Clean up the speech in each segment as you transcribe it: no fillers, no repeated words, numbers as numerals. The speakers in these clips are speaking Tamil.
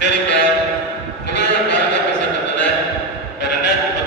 சரிங்க, முதல்வர் பாதுகாப்பு சட்டத்தில் 2019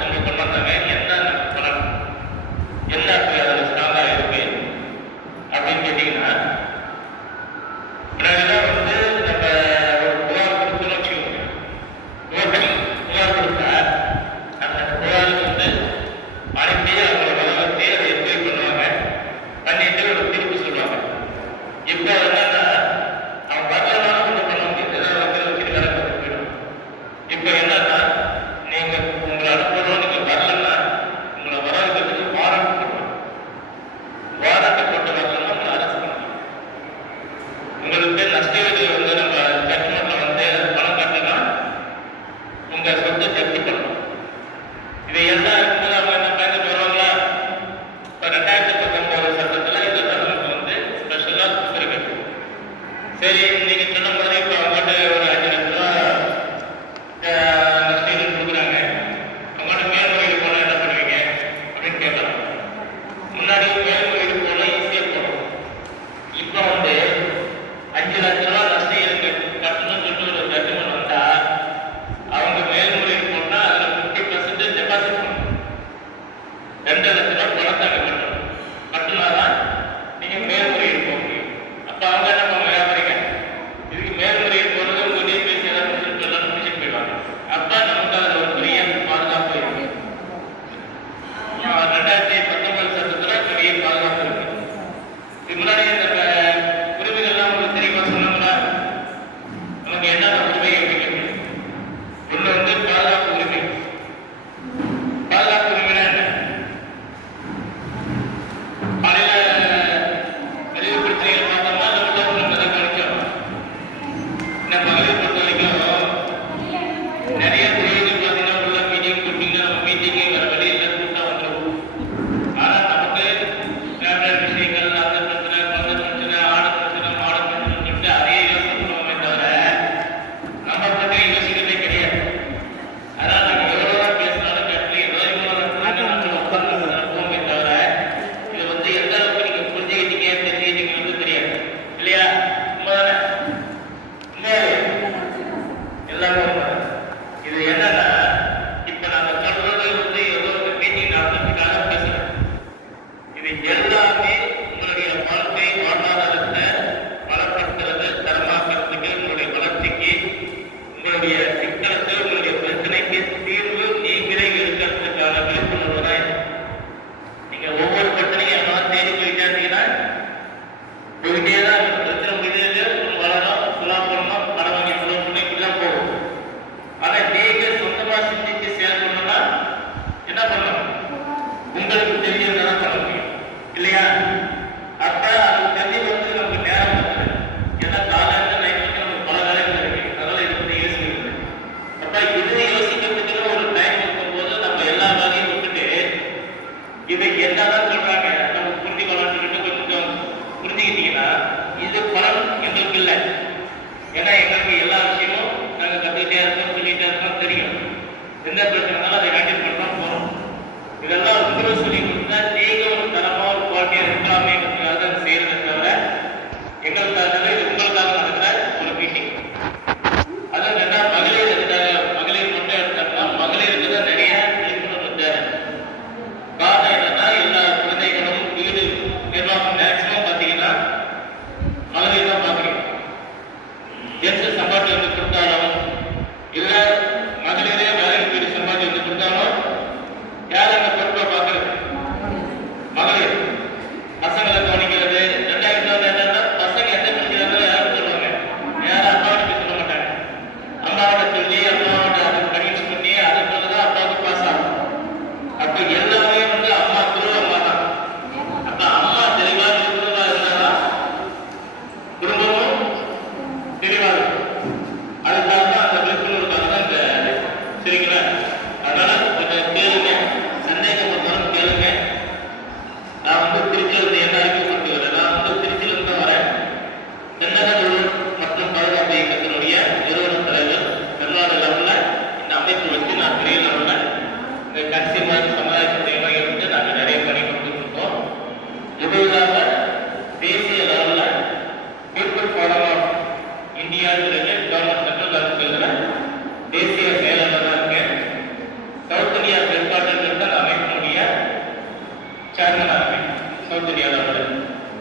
சௌந்தர்யாளர்கள்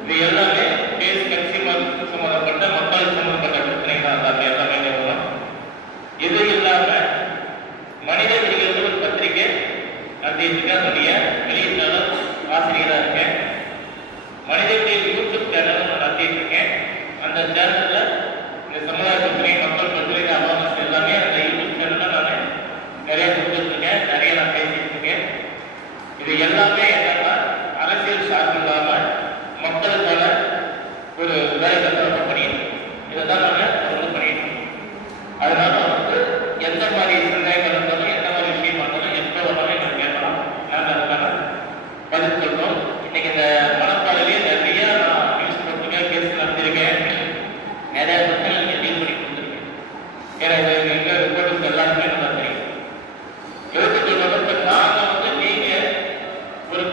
இது எல்லாமே கேஸ் கன்சியூமர் சம்பந்தப்பட்ட மக்கள் சம்பந்தப்பட்ட பிரச்சனைகள் தான் எல்லாமே நிறுவனம். இது இல்லாம மனித விதிகள் ஒரு பத்திரிகை நடத்திட்டு அதனுடைய வெளியீட்டாளர் ஆசிரியராக இருக்கேன். மனித விதிகள் யூடியூப் சேனல் நடத்திட்டு இருக்கேன். அந்த சேனல்ல இந்த சமுதாய பிரச்சனை மக்கள் பிரச்சனை அவேர்னஸ் எல்லாமே அந்த யூடியூப் சேனல்ல நான் நிறைய கொடுத்துருக்கேன், நிறைய நான் பேசிட்டு இருக்கேன். இது எல்லாமே என்னன்னா அரசியல் சார்பு இல்லாம மக்களுக்கான ஒரு வேலை பண்ணி இதை தான் நாங்கள் தொடர்ந்து பண்ணிட்டு இருக்கோம். அதனால வந்து எந்த மாதிரி சந்தேகங்கள் இருந்தாலும் எந்த மாதிரி விஷயம் இருந்தாலும் எப்போ வந்தாலும் எங்களுக்கு கேட்கலாம். நாங்கள் அதுக்கான பதில் சொல்றோம். இன்னைக்கு இந்த மனப்பாலையிலேயே நிறைய நான் நியூஸ் போட்டிருக்கேன், கேஸ் நடத்திருக்கேன், நிறைய பிரச்சனை டீல் பண்ணி கொடுத்துருக்கேன். ஏன்னா இது எங்க ரிப்போர்ட்ஸ் எல்லாருமே நல்லா தெரியும். எழுத்து சொல்றப்ப நாங்கள் வந்து நீங்க ஒரு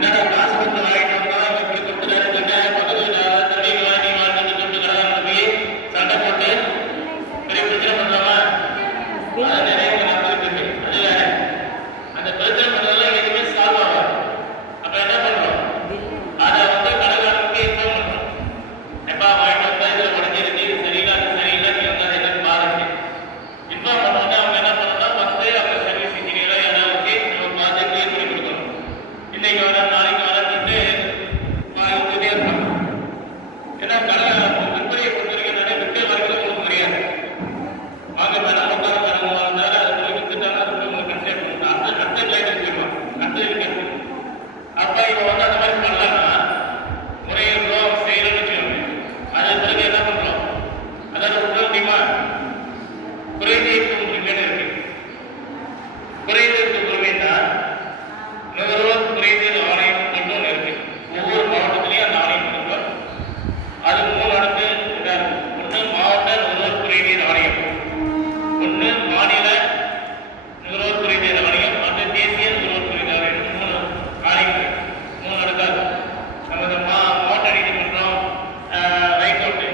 என்னடா காசு கொடுத்து வாங்கிட்டு வந்தா இப்படி கொடுத்துட்டாரு சொன்னேன், பக்கத்துல தம்பி வாங்கி வாங்கிட்டு சொல்லிட்டு கடன் போய் சண்டை போட்டு பெரிய பிரச்சனை பண்றாமா? அது நிறைய நடந்துருக்கு. அது வேற. அந்த பிரச்சனை பண்றதெல்லாம் எதுவுமே சால்வ் ஆகாது. அப்ப என்ன பண்றோம்? அதை வந்து கடைக்காரனுக்கு இன்ஃபார்ம் பண்றோம். எப்பா வாங்கிட்டு வந்தா இதுல உடஞ்சிருக்கு, இது சரியில்லை, அது சரியில்லை, நீ வந்து அதை என்னன்னு பாருங்க. இன்ஃபார்ம் பண்ணோம்னா அவங்க என்ன பண்ணணும்னா வந்து அவங்க சர்வீஸ் இன்ஜினியரோ யாராவது வச்சு நம்ம பார்த்து கிளியர் பண்ணி கொடுக்கணும். இன்னைக்கு வர நாளைக்கு வரன்ட்டு வாங்கிட்டே இருப்பாங்க. ஏன்னா கடை விற்பனையை பொறுத்த வரைக்கும் நிறைய விற்பனை வரைக்கும் உங்களுக்கு தெரியாது. வாங்க வேணாம் உட்கார வேணாம் வந்தாலும் அதை போய் வித்துட்டாங்க, அது போய் உங்களுக்கு கன்செப்ட் பண்ணுறாங்க. அடுத்த கிளைண்ட் வச்சுருவாங்க, அடுத்த இருக்கிறது. அப்போ இப்போ வந்து அந்த மாதிரி பண்ணலாம்னா முறையிடுறோம் செய்யணும்னு வச்சுக்கோங்க. அது பிறகு என்ன பண்ணுறோம்? அதாவது உடல் டிமாண்ட் குறைந்து இருக்கும் உரிமைன்னு இருக்கு. குறைந்து இருக்கும் உரிமைன்னா நுகர்வோர் குறைதீர் ஆணையம் ஒன்று இருக்கு. ஒவ்வொரு மாவட்டத்திலையும் அந்த ஆணையம் இருக்கும். அது 3 அடுக்கு இதாக இருக்கும். ஒன்று மாவட்ட நுகர்வோர் குறைதீர் ஆணையம், ஒன்று மாநில நுகர்வோர் குறைதீர் ஆணையம், அது தேசிய நுகர்வோர் குறைதீர் ஆணையம். 3 ஆணையங்கள், 3 அடுக்காது. நமது மாவட்ட நீதிமன்றம், ஹைகோர்ட்டு,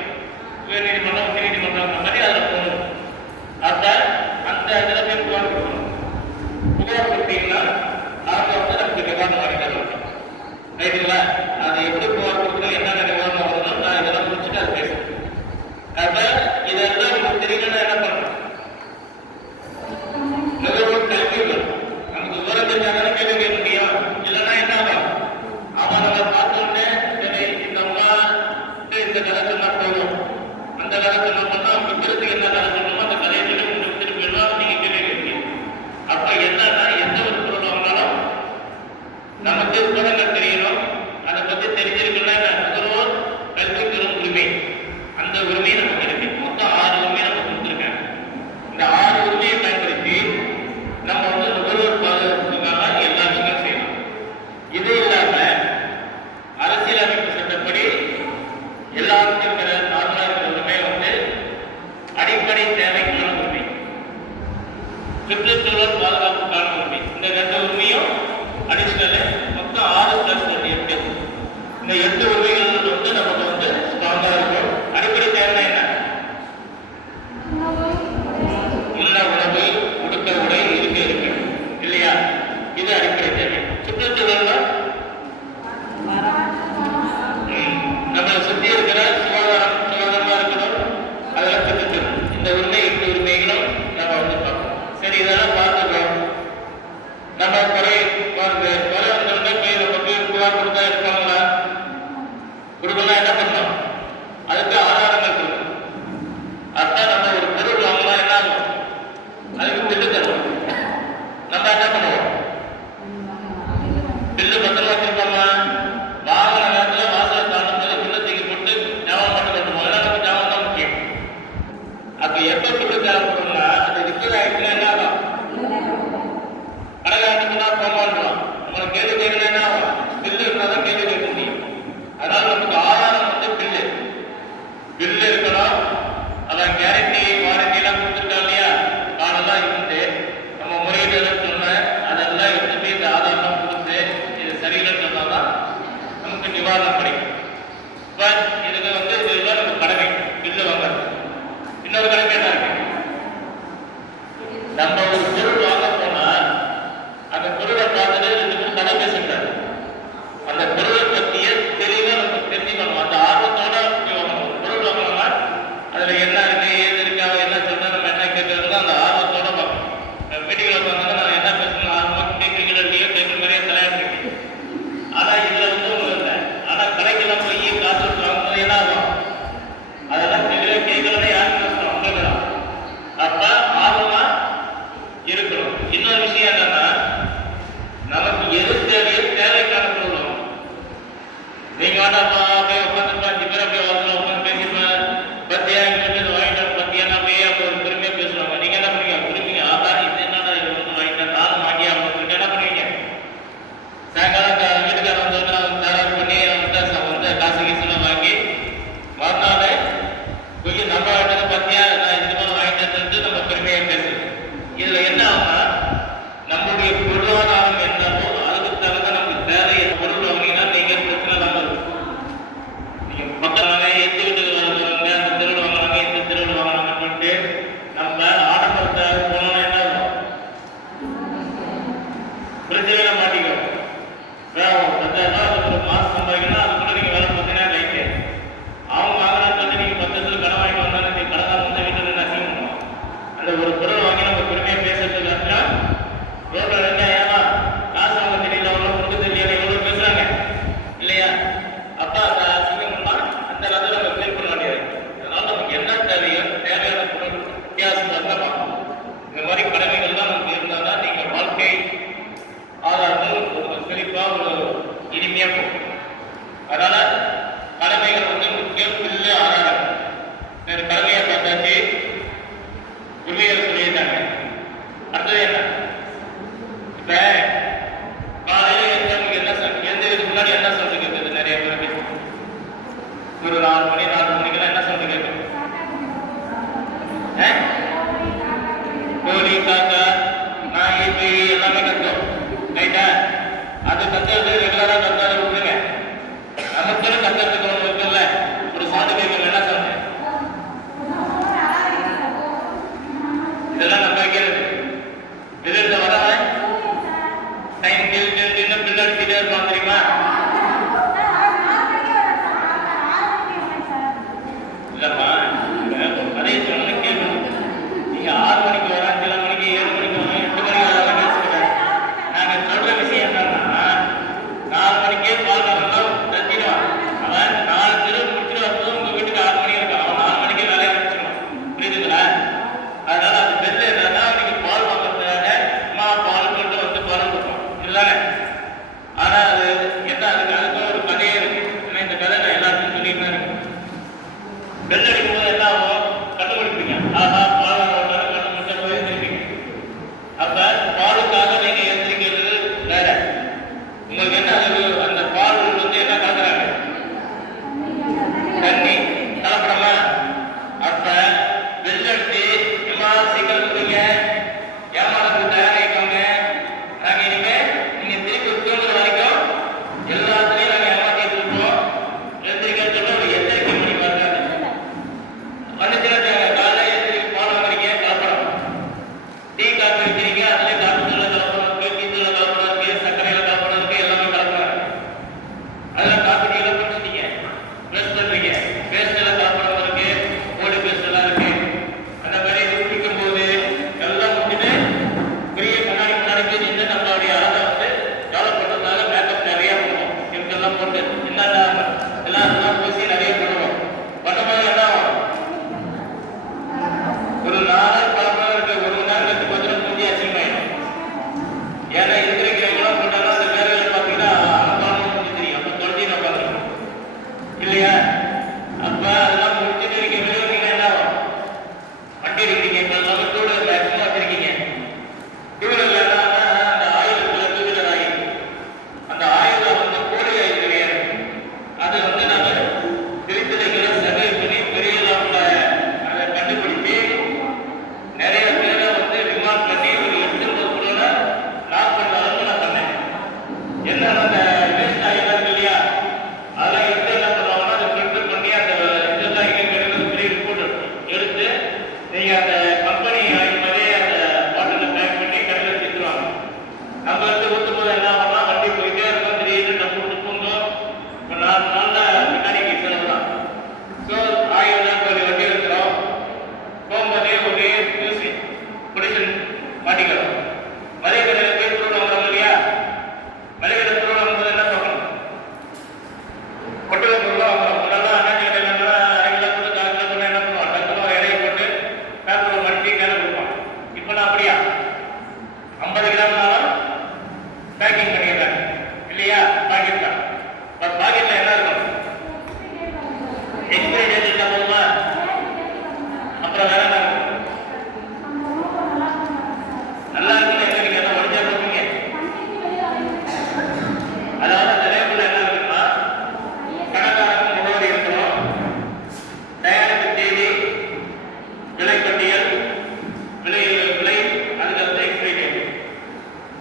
உயர் நீதிமன்றம், உச்ச நீதிமன்றம், அந்த மாதிரி அதில் போகணும். அப்ப அந்த இதில் போய் புகார் கொடுக்கணும். புகார் கொடுத்தீங்கன்னா அவங்க வந்து நமக்கு நிவாரணம் வாங்கி தருவாங்க. ரைட்டுங்களா? அது எப்படி புகார் கொடுக்கணும், என்னென்ன நிவாரணம் வரணும், நான் இதெல்லாம் முடிச்சுட்டு அது பேசுறேன். அப்ப இதெல்லாம் உங்களுக்கு தெரியலன்னா என்ன பண்ணணும்? நுகர்வோர் கல்வி வேணும். நமக்கு விவரம் தெரிஞ்சாதானே கேள்வி கேட்க முடியும். இல்லைன்னா என்ன ஆகும்? அவன் நம்ம பார்த்தோன்னே இந்த அம்மா இந்த கதை சொன்னா போதும், அந்த கதை சொன்னா பண்ணா அவங்க பிறகு என்ன கதை சொல்லணுமோ அந்த கதையை சொல்லி உங்களுக்கு திருப்பி வேணும், நீங்க கேள்வி கேட்பீங்க. அப்ப என்னன்னா எந்த ஒரு பொருள் வாங்கினாலும் நமக்கு விவரங்கள் தெரியணும். அதை பத்தி தெரிஞ்சிருக்குன்னா நுகர்வோர் கல்வி பெறும் உரிமை, அந்த உரிமை நமக்கு இருக்கு. மொத்தம் 6 உரிமை நமக்கு கொடுத்துருக்காங்க. இந்த 6 உரிமையை பயன்படுத்தி நம்ம வந்து நுகர்வோர் பாதுகாப்புக்காக எல்லா விஷயங்களும் செய்யலாம். இது இல்லாம அரசியலமைப்பு சட்டப்படி எல்லாருக்கும் இருக்கிற நார்மலா இருக்கிற உரிமை வந்து அடிப்படை தேவைக்கான உரிமை, சுற்றுச்சூழல் பாதுகாப்புக்கான உரிமை. இந்த 2 உரிமையும் அடிஷனல் மொத்தம் 6 + 2 8. இந்த 8 உரிமைகள் வந்து நமக்கு வந்து ஸ்ட்ராங்கா இருக்கும். அடிப்படை தேவை என்ன? உள்ள உணவு, உடுக்க உடை, இருக்க இருக்கு இல்லையா? இது அடிப்படை தேவை. சுற்றுச்சூழல் நம்மளை சுற்றி இருக்கிற சுகாதாரமா இருக்கணும், அதெல்லாம் சுற்றுச்சூழல். இந்த உரிமை 8 உரிமைகளும் நம்ம வந்து பார்க்கணும். சரி, இதெல்லாம் பார்த்துக்கணும். நம்ம குறை வந்தோடனே போய் நமக்கு புகார் கொடுத்தா இருப்பாங்களா? கொடுக்கலாம். என்ன பண்ணணும்? அதுக்கு ஆதாரங்கள் கொடுக்கணும். அதான் நம்ம ஒரு பொருள் வாங்கலாம், என்ன ஆகும்? அதுக்கு பில்லு தருவோம். நம்ம என்ன பண்ணுவோம்? பில்லு பத்திரமா வச்சிருக்கோமா? வாங்கின நேரத்தில் வாசலை தாண்டும் போது பில்லை தூக்கி போட்டு ஞாபகம் மட்டும் கட்டுவோம். ஏன்னா நமக்கு ஞாபகம் தான் முக்கியம். அப்போ எப்போ பில்லு தேவைப்படும்னா அது ரிப்பேர் ஆகிடுச்சுன்னா என்ன ஆகும்? கடைக்காரனுக்கு தான் போமான்றோம். நம்மளுக்கு கேள்வி கேட்கணும், என்ன ஆகும்? பில்லு இருந்தால் தான் கேள்வி கேட்க முடியும். அதனால நமக்கு ஆதாரம் வந்து அதனால கடமைகள் வந்து முக்கியம், பில்லு ஆதாரம். கடமையை பார்த்தாச்சு, உண்மையை சொல்லிட்டாங்க. அடுத்தது என்ன? இப்ப காலையில எந்திரத்துக்கு முன்னாடி என்ன சொல்றது கேட்குது நிறைய பேருக்கு. ஒரு 4 மணி 4 மணிக்கெல்லாம் என்ன சொல்றது கேட்குது? கோழி, காக்கா, நாய், பேய் எல்லாமே கத்தும். ரைட்டா? அது கத்துறது ரெகுலரா கத்தாத விட்டுருங்க. நமக்குன்னு கத்துறதுக்கு ஒன்று இருக்குல்ல, ஒரு சாட்டு கேட்கணும். என்ன சொல்றேன்? இதெல்லாம் நம்ம வைக்கிறது. எதிர்த்து வரவன் டைம் கேள்வி பின்னாடி இருப்பான் தெரியுமா? இல்லப்பா, அதே சொன்ன கேட்கணும். நீங்க 6 மணிக்கு வர, சில மணிக்கு 7 மணிக்கு வர, 8 மணிக்கு வரலாம் பேசுகிறேன். நாங்க சொல்ற விஷயம் என்னன்னா, 4 மணிக்கே பால் வரலாம் தத்திடுவான். அவன் 4 தெரு முடிச்சுட்டு வரப்போ உங்க வீட்டுக்கு 6 மணி இருக்கும். அவன் 4 மணிக்கே வேலையை முடிச்சிடணும். புரியுதுங்களா? அதனால அது பெல்ல என்னன்னா, நீங்க பால் வாங்குறதுக்காக அம்மா பால் கொண்டு வந்து பால் கொடுப்போம் இதுதானே. ஆனா அது என்ன, அதுக்கு ஒரு கதையே இருக்கு. ஏன்னா இந்த கதை நான் எல்லாத்தையும் சொல்லிட்டு இருக்கேன். பெல் அடிக்கும் போது என்ன ஆகும்? கண்டுபிடிப்பீங்க. ஆஹா, பால் வாங்க கண்ணு முடிச்ச போய் எழுந்திருப்பீங்க. அப்ப பாலுக்காக நீங்க எழுந்திருக்கிறது வேற. உங்களுக்கு என்ன, அது அந்த பால் வந்து என்ன கலக்குறாங்க? தண்ணி கலப்படமா? அப்ப பெல் அடிச்சு எம்மா சீக்கிரம் கொடுங்க, ஏமாறதுக்கு தயாராகிக்கோங்க, நாங்க இனிமே நீங்க திருப்பி தூங்குற வரைக்கும் எல்லாத்துலயும் நாங்க ஏமாத்திட்டு இருப்போம். எழுந்திரிக்க சொல்ல ஒரு எச்சரிக்கை மணி பார்த்தாங்க. மனுஷன காலைல எழுந்திரிக்க பால் வாங்குறீங்க, கலப்படம். டீ காப்பி வைக்கிறீங்க, அதுல காப்பி தூள்ல கலப்படம் இருக்கு, டீ தூள்ல கலப்படம் இருக்கு, சர்க்கரையில கலப்படம் இருக்கு, எல்லாமே கலப்படம். அதெல்லாம் காப்பி டீல குடிச்சிட்டீங்க, பேஸ்ட் பண்றீங்க, பேஸ்ட்ல கலப்படம் இருக்கு, ஓடி பேஸ்ட் எல்லாம் இருக்கு. அந்த மாதிரி குடிக்கும் போது எல்லாம் முடிச்சுட்டு பெரிய கண்ணாடி முன்னாடி போய் நின்று நம்மளுடைய அழகை வந்து டெவலப் பண்றதுனால மேக்கப் நிறைய பண்ணுவோம். கெமிக்கல்லாம் போட்டு எல்லாம் பூசி நிறைய பண்ணுவோம். பண்ணும்போது என்ன ஆகும்? ஒரு 4 கலப்படம் இருக்கு. 1 மணி நேரம் கழிச்சு பார்த்தீங்கன்னா மூஞ்சி அசிங்கமாயிடும். ஏன்னா இருக்கிற கேமெல்லாம் போட்டாலும் அந்த வேலைகளை பார்த்தீங்கன்னா அலங்காரம் மூஞ்சி தெரியும். அப்ப தொலைச்சி நான் பார்க்கணும் இல்லையா? அப்ப அதெல்லாம் முடிச்சுட்டு இருக்க வெளியே நீங்க என்ன ஆகும்? வண்டி இருக்கீங்க, இப்போ எல்லாமே டூ வீலர் மேக்ஸிமம் வச்சிருக்கீங்க. டூ வீலர்ல என்னன்னா அந்த ஆயில் இருக்குல்ல, டூ வீலர் ஆயில், அந்த ஆயில வந்து போலி ஆயில் கிடையாது. அது வந்து நாங்க திருத்தலைகளை சர்வே பண்ணி பெரிய அளவுல அதை கண்டுபிடிச்சு நிறைய பேரை வந்து ரிமாண்ட் பண்ணி ஒரு 8 கூட லாக் பண்ண அளவுக்கு நான் பண்ணேன். என்ன அந்த வேஸ்ட் ஆயில் இருக்கு இல்லையா, அதெல்லாம் எடுத்து என்ன பண்ணுவாங்கன்னா அதை ஃபில்டர் பண்ணி அந்த இதெல்லாம் எங்கே கிடைக்கிறது பெரிய ரிப்போர்ட் எடுத்து நீங்க அந்த கம்பெனி ஆயில் மாதிரியே அந்த பாட்டில் பேக் பண்ணி கடையில் விற்றுருவாங்க. நம்ம வந்து ஊற்றும் போது என்ன ஆகும்னா வண்டி போயிட்டே இருக்கும், திடீர்னு நம்ம பூங்கும். இப்போ 4 நாளில் மெக்கானிக் செலவு தான். ஸோ ஆயில் தான் போய் வண்டி எடுக்கிறோம், போகும்போதே ஒரே மியூசி பொடிஷன் மாட்டிக்கிறோம். மளிகை கடையில் போய் பொருள் வாங்குறோம் இல்லையா, மளிகை கடை பொருள் வாங்கும்போது என்ன பார்க்கணும்? கொட்டுவை பொருளாக வாங்குறோம். முன்னெல்லாம் அண்ணாச்சி கடையில் 1 கிலோ கூட 4 கிலோ கூட என்ன பண்ணுவோம்? டக்குனு இடையை போட்டு பேப்பரை மடிச்சு மேலே கொடுப்போம். இப்போலாம் அப்படியா? 50 கிராம்னாலும் பேக்கிங் பண்ணிடுறாங்க இல்லையா? பாக்கெட் தான். இப்போ பாக்கெட்டில் என்ன இருக்கும்? எக்ஸ்பிரி டேட் இருந்தால் போதுமா? அப்புறம் வேற என்ன இருக்கும்? நல்லா இருக்குன்னு என்ன நீங்கள் எல்லாம் ஒழிச்சா கொடுப்பீங்க. அதாவது அந்த லேபிள் என்ன இருக்குன்னா கணக்காரங்க முகவரி இருக்கணும், தயாரிப்பு தேதி, விலைப்பட்டியல், விலை அதுக்கடுத்து எக்ஸ்பிரி டேட்,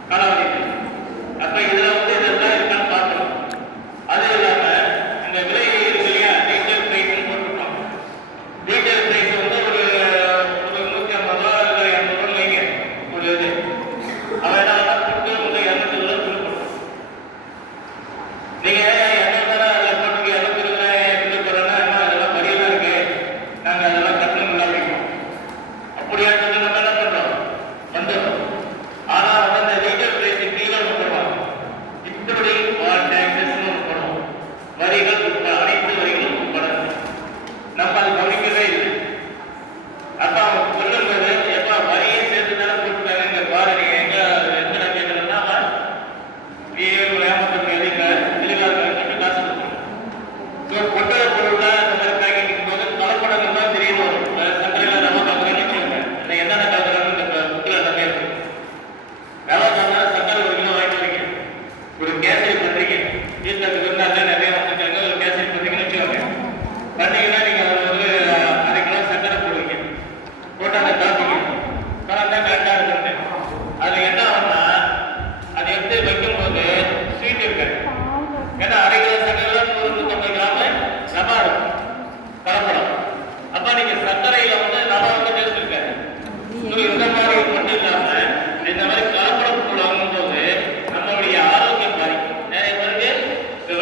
காலாவதி. அப்ப இதுல வந்து இதெல்லாம் இருக்கான்னு பார்க்கணும். அது இல்லாம இந்த விலை இருக்கு இல்லையா, ரீட்டைல் பிரைஸ் போட்டுருக்கோம். ரீட்டைல் பிரைஸ் வந்து ஒரு 150 ரூபா இல்லை 200 ரூபா வைங்க. ஒரு இது அவன் என்ன கொடுத்து வந்து 200 ரூபா கொடுக்கணும். நீங்க 200 ரூபா அதில் போட்டுக்கு 220 ரூபாய் போறேன்னா என்ன, அதெல்லாம் வரியெல்லாம் இருக்கு, நாங்க அதெல்லாம் கட்டணம் நல்லா வைப்போம். அப்படியா சொல்லி நம்ம என்ன பண்றோம்? வந்துடும். ஆனா வந்து அந்த ரீட்டைல் பிரைஸ் கீழே போடுவாங்க. இப்படி ஆல் டாக்ஸஸ் போடுவோம். வரிகள் உட்பட அனைத்து வரிகளும் உட்பட நம்ம அதை கவனிக்கவே இல்லை. அப்ப அவங்க சொல்லும்போது எப்ப வரியை சேர்த்து தானே போட்டுருக்காங்க பாரு, நீங்க எங்க நான் கேட்கறதுன்னா ஏமாற்றம் தெளிவாக காசு கொடுக்கணும்.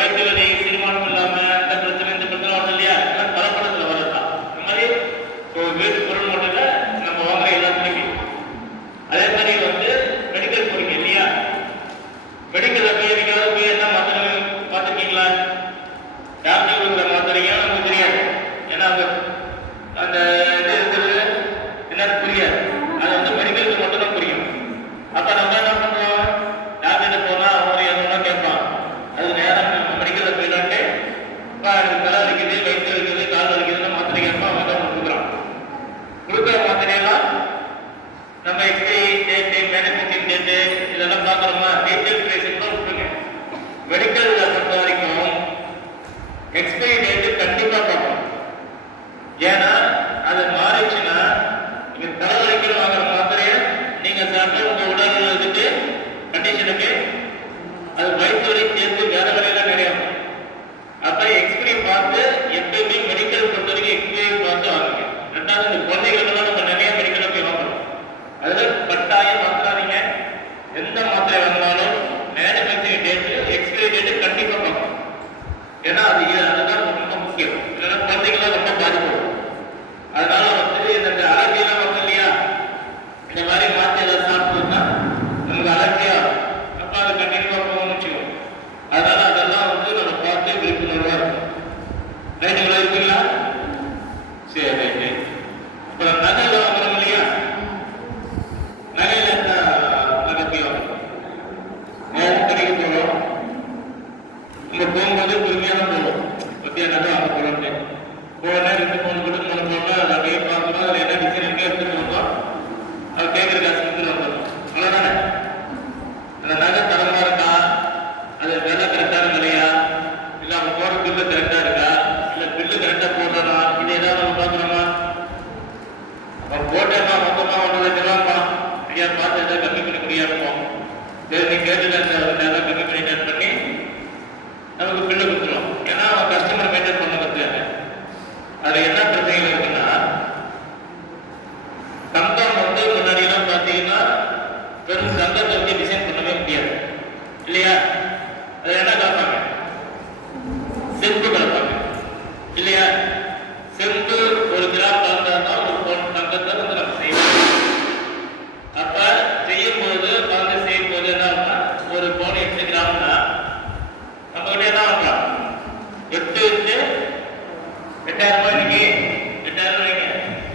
வயிற்று வலி, செரிமானம் இல்லாம இந்த பிரச்சனை வருது இல்லையா, எல்லாம் கலப்படத்துல வரதுதான். இந்த மாதிரி வீட்டு பொருள் மட்டும் இல்ல, நம்ம வாங்குற எல்லாத்துலையுமே. அதே மாதிரி வந்து மெடிக்கல் போறீங்க இல்லையா, மெடிக்கல்ல போய் எங்கேயாவது போய் என்ன மாத்திரை பார்த்துருக்கீங்களா? டாக்டர் கொடுக்குற மாத்திரைங்க நமக்கு தெரியாது. ஏன்னா அந்த இது இருக்கிறது என்னன்னு புரியாது. அது வந்து மெடிக்கலுக்கு மட்டும் தான் புரியும். அப்ப நம்ம என்ன பண்ணுவோம், டாக்டர்கிட்ட போனா அவங்க எதுனா கேட்பான். அது நேரம் மெடிக்கல்ல போயிடாட்டு எனக்கு தலை வலிக்குது, வயிற்று வலிக்குது, கால் வலிக்குதுன்னு மாத்திரை கேட்பான். அவன் தான் கொடுக்குறான். கொடுக்குற மாத்திரையெல்லாம் நம்ம எக்ஸ்பைரி டேட்டு, மேனுஃபேக்சரிங் டேட்டு இதெல்லாம் பார்க்குறோமா, டீட்டெயில் பேசிட்டு தான் விட்டுருங்க. மெடிக்கல்ல பொறுத்த வரைக்கும் எக்ஸ்பைரி டேட்டு கண்டிப்பா பார்க்கணும். ஏன்னா அது மாறிச்சுன்னா நீங்க தலைவலிக்கு வாங்குற மாத்திரையை நீங்க சாப்பிட்டு உங்க உடல் இதுக்கு கண்டிஷனுக்கு அது வயிற்று வலி சேர்த்து வேற வரையில கிடையாது. அப்ப எக்ஸ்பைரி பார்த்து எப்பயுமே மெடிக்கல் பொறுத்த வரைக்கும் எக்ஸ்பைரி பார்த்து வாங்குங்க. ரெண்டாவது இந்த குழந்தைகளுக்கு நம்ம நிறைய மெடிக்கலை போய் வாங்கணும். அதுல கட்டாயம் மாத்திராதீங்க. எந்த மாத்திரை வாங்கினாலும் மேனுஃபேக்சரிங் டேட்டு, எக்ஸ்பைரி டேட்டு கண்டிப்பா பார்க்கணும். ஏன்னா அதுதான் ரொம்ப முக்கியம். இல்லைன்னா குழந்தைகளாம் ரொம்ப பாதிப்படும். அதனால வந்து இந்த அலர்ஜிலாம் வந்து இல்லையா, இந்த மாதிரி மாத்திரை ஏதாவது சாப்பிட்டோம்னா நமக்கு அலர்ஜியா, அப்ப அது கண்டிப்பா போகணும்னு வச்சுக்கோம். அதனால அதெல்லாம் வந்து நம்ம பார்த்து விழிப்புணர்வா இருக்கும். ரைட்டுங்களா, இருக்குங்களா? சரி ரைட்டு. அப்புறம் நகையில வாங்குறோம் இல்லையா, நகையில என்ன நகை போய் வாங்கணும், நேரம் கடைக்கு போகிறோம். இங்க போகும்போது பொறுமையா தான் போவோம். பத்தியா நகை வாங்க போறோம்னு போனா 2-3 கூட போனோம்னா நகையை பார்க்கணும். அதுல என்ன டிசைன் இருக்கோ எடுத்துட்டு வந்தோம். அது கேட்கற காசு கொடுத்துட்டு வந்துடும். அவ்வளவுதானே. அந்த நகை தரமா இருக்கா, அது விலை கரெக்டான விலையா, இல்ல அவங்க போற பில்லு கரெக்டா இருக்கா, இல்ல பில்லு கரெக்டா போடுறா, இது ஏதாவது நம்ம பாக்குறோமா? அவன் போட்டேன்னா மொத்தமா 1 லட்சம் ரூபாய்ப்பா, ஐயா பார்த்து ஏதாவது கம்மி பண்ணி முடியா இருப்போம். சரி நீ கேட்டுல நேரம் கம்மி பண்ணி நமக்கு பில்லு கொடுத்துரும். ஏன்னா அவன் கஸ்டமர் மெயின்டைன் பண்ண கத்துக்காங்க. அதுல என்ன பிரச்சனைகள் இருக்குன்னா, தங்கம் வந்து முன்னாடி எல்லாம் பாத்தீங்கன்னா வெறும் தங்கத்தை வச்சு டிசைன் பண்ணவே முடியாது இல்லையா. அது என்ன கலப்பாங்க, செம்பு கலப்பாங்க இல்லையா. செம்பு 1 கிராம் கலந்தாதான் 1 பவுன் தங்கத்தை வந்து நம்ம செய்வோம். அப்ப செய்யும் போது வந்து செய்யும் போது என்ன ஆகும்னா, 1 பவுன் 8 கிராம்னா நம்ம கிட்ட என்ன வாங்கலாம், 8 வச்சு 8000 ரூபாய். இன்னைக்கு 8000 ரூபாய்க்கு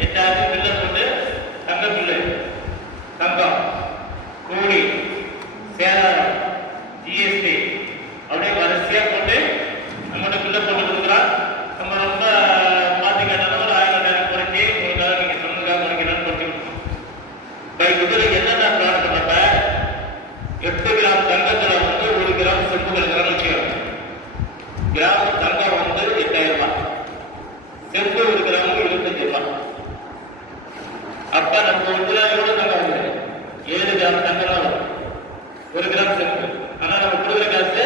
8000 பில்ல போட்டு தங்க பில்லு, தங்கம், கூலி, சேதாரம், ஜிஎஸ்டி அப்படியே வரிசையா போட்டு நம்மகிட்ட பில்ல போட்டு கொடுக்குறான். நம்ம ரொம்ப பார்த்து கேட்டாலும் ஒரு 1000 குறைச்சி உங்களுக்காக நீங்க சொன்னதுக்காக குறைக்கிறான்னு குறைச்சி கொடுக்கணும். இதுல என்னென்ன பிளான் பண்ணப்ப 8 கிராம் தங்கத்துல வந்து 1 கிராம் செம்பு கலக்கிறான்னு வச்சுக்கோங்க. கிராம் தங்கம் வந்து 8000 ரூபாய், செம்பு 1 கிராம் 25 ரூபாய். அப்ப நம்ம 1 கிராம் எவ்வளவு தங்கம் வருது, 7 கிராம் தங்கம் தான் வரும் 1 கிராம் செம்பு. ஆனா நம்ம கொடுக்குற காசு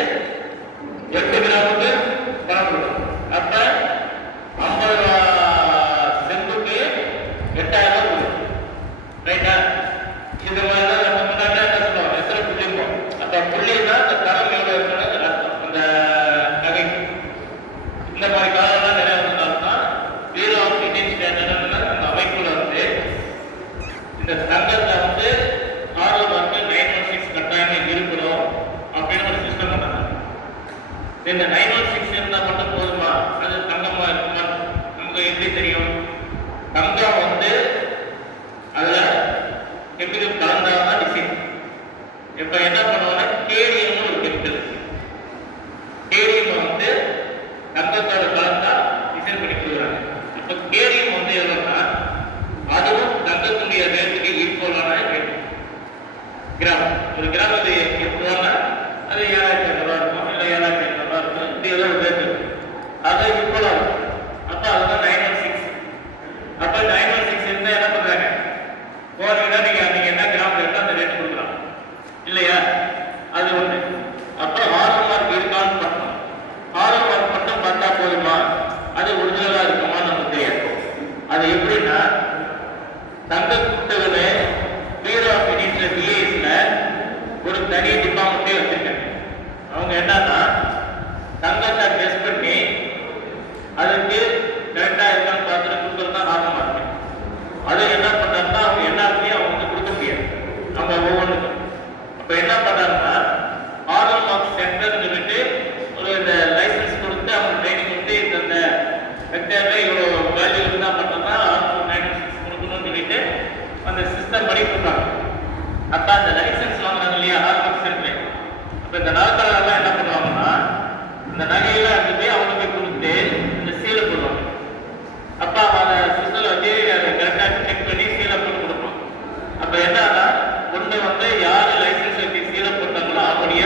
8 கிராமுக்கு பணம் கொடுக்கணும். அப்ப 50 ரூபாய் செம்புக்கு 8000 ரூபாய் கொடுக்கும். ரைட்டா. இது மாதிரிதான் நம்ம முன்னாடி என்ன சொல்லுவோம், எத்தனை புள்ளி இருக்கும். அப்ப புள்ளின்னா அந்த தரம் எவ்வளவு இருக்குன்னு அர்த்தம். அந்த நகை இந்த மாதிரி காலம்லாம் நிறைய வந்தால்தான் பியூரோ ஆஃப் இந்தியன் ஸ்டாண்டர்ட் அந்த அமைப்புல வந்து இந்த தங்கத்தை வந்து ஆர்வம் வந்து 916 கட்டாயம் இருக்கணும் அப்படின்னு ஒரு சிஸ்டம் பண்ணாங்க. இந்த 916 இருந்தா மட்டும் போதுமா, அது தங்கமா இருக்குமா நமக்கு எப்படி தெரியும்? தங்கம் வந்து அதுல கெமிக்கல் கலந்தாதான் டிசைன். இப்ப என்ன பண்ணுவோம்னா கேடியம் ஒரு கெமிக்கல், கேடியம் வந்து தங்கத்தோட கலந்தா டிசைன் பண்ணி கொடுக்குறாங்க. இப்ப கேடியம் வந்து எவ்வளவுனா அதுவும் தங்கத்துடைய ரேட்டுக்கு ஈக்குவலான கிராம். 1 கிராம் அது எவ்வளோனா அது 7500 ரூபாய் இருக்கும், இல்லை 7500 ரூபாய் இருக்கும். இப்படி ஏதோ ஒரு ரேட் இருக்கு. அந்த நகையெல்லாம் எடுத்து போய் அவனுக்கு கொடுத்து அந்த சீலை போடுவாங்க. அப்ப அவன் அதை சிஸ்டர் வச்சு அதை கரெக்டாக செக் பண்ணி சீலை போட்டு கொடுப்பான். அப்ப என்னன்னா ஒண்ணு வந்து யாரு லைசன்ஸ் வச்சு சீலை போட்டாங்களோ அவனுடைய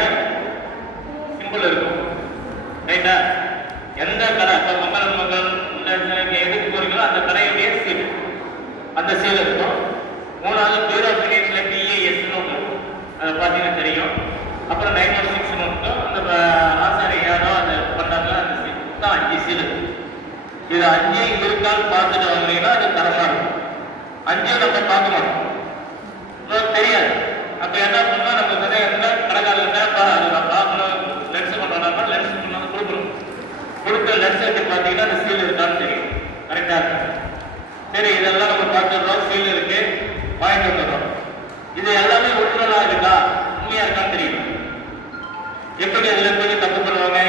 சிம்பிள் இருக்கும். ரைட்டா? எந்த கடை இப்போ மங்களம் மங்கள் எதுக்கு போறீங்களோ அந்த கடையுடைய சீல், அந்த சீல் இருக்கும். மூணாவது பியூரோ ஆஃப் இந்தியன்ஸ்ல டிஏஎஸ்ன்னு ஒன்று, அதை பார்த்தீங்கன்னா தெரியும். அப்புறம் 906 இருக்கும், அந்த ஆசாரி யாரோ அதை பண்ணாங்க, அந்த சீல் தான் 5 சீல். இது 5 இருக்கான்னு பார்த்துட்டு வாங்கினீங்கன்னா அது தரமா இருக்கும். 5 நம்ம பார்க்க மாட்டோம், தெரியாது. அப்ப என்ன பண்ணா நம்ம கடை இருந்தா கடைக்காரர் அதை நான் பார்க்கணும், லென்ஸ் பண்ணோம்னா லென்ஸ் பண்ணாலும் கொடுக்கணும். கொடுத்த லென்ஸ் எடுத்து பார்த்தீங்கன்னா அந்த சீல் இருக்கான்னு தெரியும். கரெக்டா இருக்கு. சரி, இதெல்லாம் நம்ம பார்த்துடுறோம், சீல் இருக்கு, வாங்கிட்டு வந்துடுறோம். இது எல்லாமே ஒரிஜினலா இருக்கா, உண்மையா இருக்கான்னு தெரியும். எப்படி இதுல கொஞ்சம் தப்பு பண்ணுவாங்க,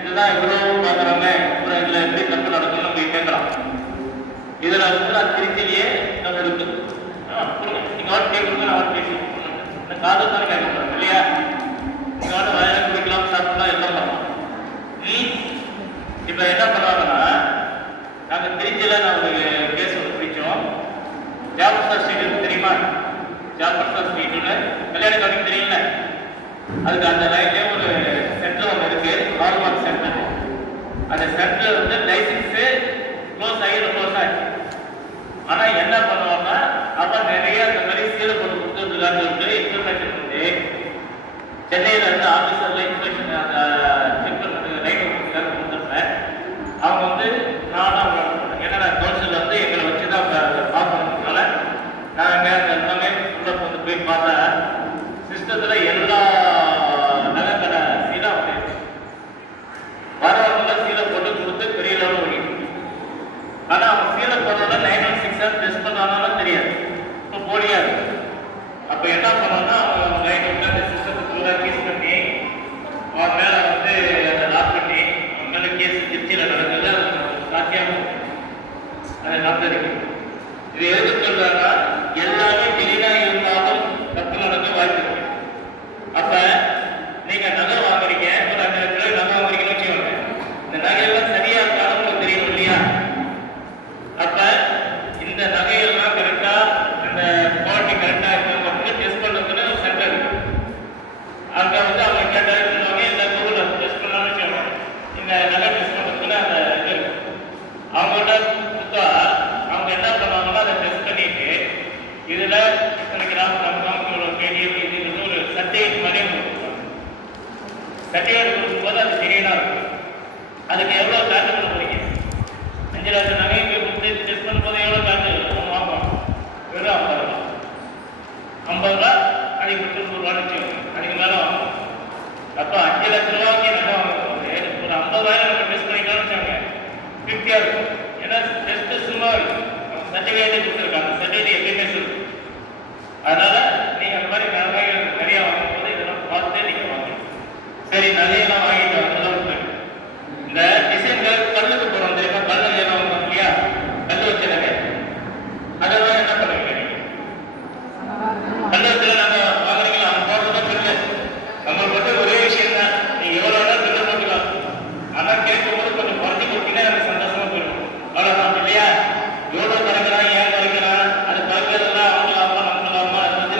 இதுதான் இவ்வளவு பாக்குறாங்க, அப்புறம் இதுல எப்படி தப்பு நடக்கும்னு நம்ம கேட்கலாம். இதுல வந்து நான் திருச்சிலேயே நம்ம இருக்கு நீங்க ஆட் கேட்கணும், ஆட் பேசி இந்த காதல் தானே கேட்க போறோம் இல்லையா? நீங்க ஆட் வயல குடிக்கலாம், சாப்பிடலாம், எல்லாம் பண்ணலாம். இப்ப என்ன பண்ணுவாங்கன்னா, நாங்க திருச்சியில நான் ஒரு கேஸ் ஒன்று பிடிச்சோம். ஜாபர்ஸ்டா ஸ்ட்ரீட் தெரியுமா? ஜாபர்ஸ்டா ஸ்ட்ரீட்னு கல்யாண காலேஜ் தெரியல, அதுக்கு அந்த லைன்ல ஒரு சென்டர் ஒன்று இருக்கு, ஹால்மார்க் சென்டர். அந்த சென்டர் வந்து லைசன்ஸ் க்ளோஸ் ஆகி ரொம்ப வருஷம் ஆச்சு. ஆனா என்ன பண்ணுவாங்க, அப்ப நிறைய அந்த மாதிரி சீலை போட்டு கொடுத்துருக்காங்க. இன்ஃபர்மேஷன் வந்து சென்னையில இருந்து ஆபீசர்ல இன்ஸ்பெக்ஷன் அந்த செக் பண்ணுறது ரைட் கொடுத்துருப்ப அவங்க வந்து நானும் ஏன்னா நான் கவுன்சில் வந்து எங்களை வச்சுதான் அவங்க பார்க்கணுன்றதுனால நாங்க எல்லாமே உள்ள கொண்டு போய் பார்த்தா சிஸ்டத்துல எல்லா நகைக்கடை சீலை அவங்க வரவங்க சீலை போட்டு கொடுத்து பெரிய லெவலில் ஓடிட்டு. ஆனா அவங்க சீலை போடுறத 916 டெஸ்ட் பண்ணாலும் தெரியாது, இப்போ போடியாது. அப்ப என்ன பண்ணோம்னா அவங்க லைன் விட்டு அந்த சிஸ்டத்துக்குள்ள கேஸ் பண்ணி அவன் மேல வந்து அதை லாக் பண்ணி அவன் மேல கேஸ் திருச்சியில நடக்குது, சாத்தியம் அதை நடந்திருக்கு. இது எதுக்கு சொல்றாங்கன்னா எல்லாமே கிளீனா இருந்தாலும் தப்பு நடக்க வாய்ப்பு இருக்கு. அப்ப நீங்க நகை வாங்குறீங்க, ஒரு 2 லட்சம் நகை வாங்குறீங்கன்னு வச்சுக்கோங்க, இந்த நகையெல்லாம் சரியா இருக்காலும் உங்களுக்கு தெரியணும் இல்லையா? அப்ப இந்த நகையெல்லாம் கரெக்டா அந்த குவாலிட்டி கரெக்டா இருக்கிறவங்க டெஸ்ட் பண்றதுன்னு ஒரு சென்டர் இருக்கு. அங்க வந்து அவங்க கேட்டாங்க எல்லா கூகுள்ல டெஸ்ட் பண்ணலாம்னு வச்சுக்கோங்க, இந்த நகை டெஸ்ட் பண்றதுன்னு அந்த இது இருக்கு. அவங்கள்ட்ட கொடுத்தா அவங்க என்ன பண்ணுவாங்கன்னா அதை டெஸ்ட் பண்ணிட்டு இதுல இத்தனை கிராம் நம்ம கேடிஎம் இது ஒரு சர்டிஃபிகேட் மாதிரியே கொடுப்பாங்க. சர்டிஃபிகேட் கொடுக்கும்போது அது சரியா இருக்கும். அதுக்கு எவ்வளவு சார்ஜ் பண்ண போறீங்க? 5 லட்சம் நகையை கொடுத்து டெஸ்ட் பண்ணும்போது எவ்வளவு சார்ஜ் வாங்குவாங்க? வெறும் 50 ரூபா. 50 ரூபா அதுக்கு மட்டும் 100 ரூபான்னு வச்சுக்கோங்க, அதுக்கு மேல வாங்குவோம். அப்ப 5 லட்சம் ரூபாய்க்கு நகை வாங்கும்போது ஒரு 50,000 நம்ம டெஸ்ட் பண்ணிக்கலாம்னு வச்சாங்க, திருப்தியா இருக்கும். ஏன்னா டெஸ்ட் சும்மா இருக்கும், சர்டிஃபிகேட்டே கொடுத்துருக்காங்க, சர்டிஃபிகேட் எப்பயுமே சொல்லு. அதனால நீங்க அந்த மாதிரி நகைகள் நிறைய வாங்கும்போது இதெல்லாம் பார்த்து நீங்க வாங்கணும். சரி, நகையெல்லாம் வாங்கிட்டு வந்து இந்த டிசைன்கள் கல்லுக்கு போறோம் தெரியுமா? கல்லு எல்லாம் வாங்கணும் இல்லையா? கல்லு வச்ச நகை அதெல்லாம் என்ன பண்ணுவீங்க? கல்லு வச்சு நாங்க வாங்குறீங்களா? அவங்க போடுறதும் பில்லு நம்மளுக்கு மட்டும் ஒரே விஷயம் தான், நீங்க எவ்வளவு வேணா பில்லு போட்டுக்கலாம். ஆனா கேட்கும்போது கொஞ்சம் குறைச்சி கொடுத்தீங்கன்னா எனக்கு சந்தோஷமா போயிடும். அவ்வளவுதான் இல்லையா? எவ்வளவு குறைக்கலாம், ஏன் குறைக்கலாம், அது குறைக்கிறதெல்லாம் அவங்களாமா நம்மளாமா அதை பத்தி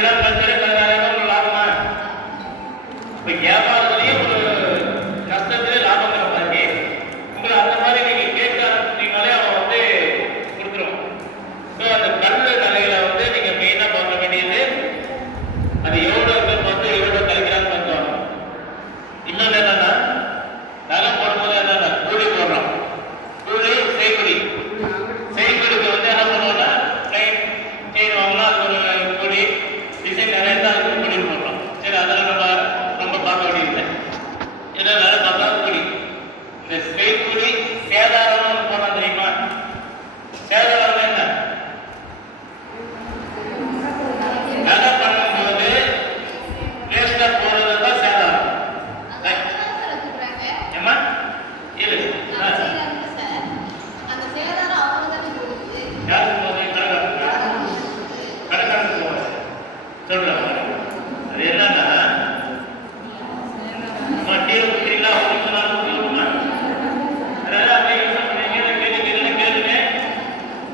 கிராம் 16,000 லாபமா? இப்ப வியாபாரத்திலேயே ஒரு நஷ்டத்திலே லாபங்கிற மாதிரி உங்களுக்கு அந்த மாதிரி நீங்க கேட்க ஆரம்பிச்சீங்கனாலே அவன் வந்து கொடுத்துருவான். ஸோ அந்த கல் நிலையில வந்து நீங்க மெயினா பார்க்க வேண்டியது அது எவ்வளவு பார்த்து எவ்வளவு கழிக்கிறான்னு பார்த்தோம். இன்னொன்று என்னன்னா நகை போடும்போது என்னன்னா கூலி போடுறோம். கூலி செய்குடி. செய்குடிக்கு வந்து என்ன பண்ணுவோம்னா செயின் வாங்கினா அது ஒரு கூலி, டிசைன் நிறைய இருந்தால் அதுக்கு கூலி போடுறோம். சரி, அதெல்லாம் நம்ம ரொம்ப பார்க்க வேண்டியதில்லை. ஏன்னா வேலை பார்த்தா கூலி. இந்த செய்குடி சேதாரம்னு போனால் தெரியுமா? சேதாரம் என்ன? நகை பண்ணும்போது வேஸ்டா போறது தான் சேதாரம். ஏமா இரு யாருக்கு போகுது? கடைக்காரனுக்கு போகுது. சொல்றேன். அது என்னன்னா நம்ம டீல குடிக்கிறீங்களா? ஒரு நிமிஷம் நாள் குடிக்கணுமா? அதாவது அப்படியே என்ன பண்ணுறீங்க? கேளுங்க